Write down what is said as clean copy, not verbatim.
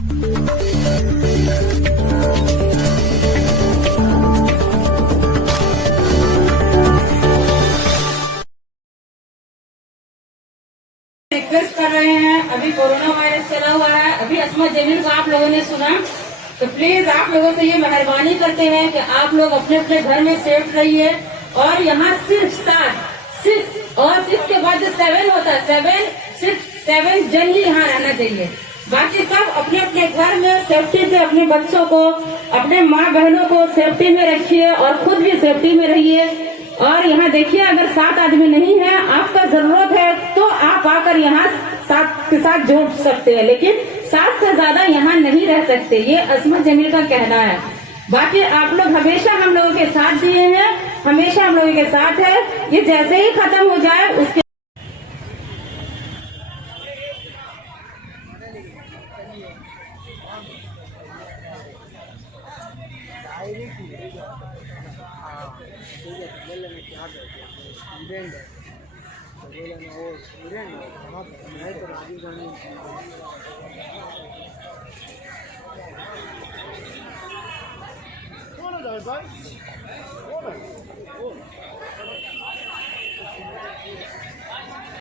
Request कर रहे हैं, अभी कोरोना वायरस चला हुआ है, अभी अस्मत जमील को आप लोगों ने सुना, तो प्लीज आप लोगों से ये मेहरबानी करते हैं कि आप लोग अपने अपने घर में सेफ रहिए। और यहाँ सिर्फ 6 और 6 के बाद जो 7 होता है, 7 जन ही यहाँ रहना चाहिए। बाकी सब अपने अपने घर में सेफ्टी से अपने बच्चों को, अपने माँ बहनों को सेफ्टी में रखिए और खुद भी सेफ्टी में रहिए। और यहाँ देखिए, अगर 7 आदमी नहीं है, आपका जरूरत है तो आप आकर यहाँ 7 के साथ जोड़ सकते हैं, लेकिन 7 से ज्यादा यहाँ नहीं रह सकते। ये अस्मत जमील का कहना है। बाकी आप लोग हमेशा हम लोगों के साथ दिए हैं, हमेशा हम लोगों के साथ है। ये जैसे ही खत्म हो जाए उसके स्टूडेंट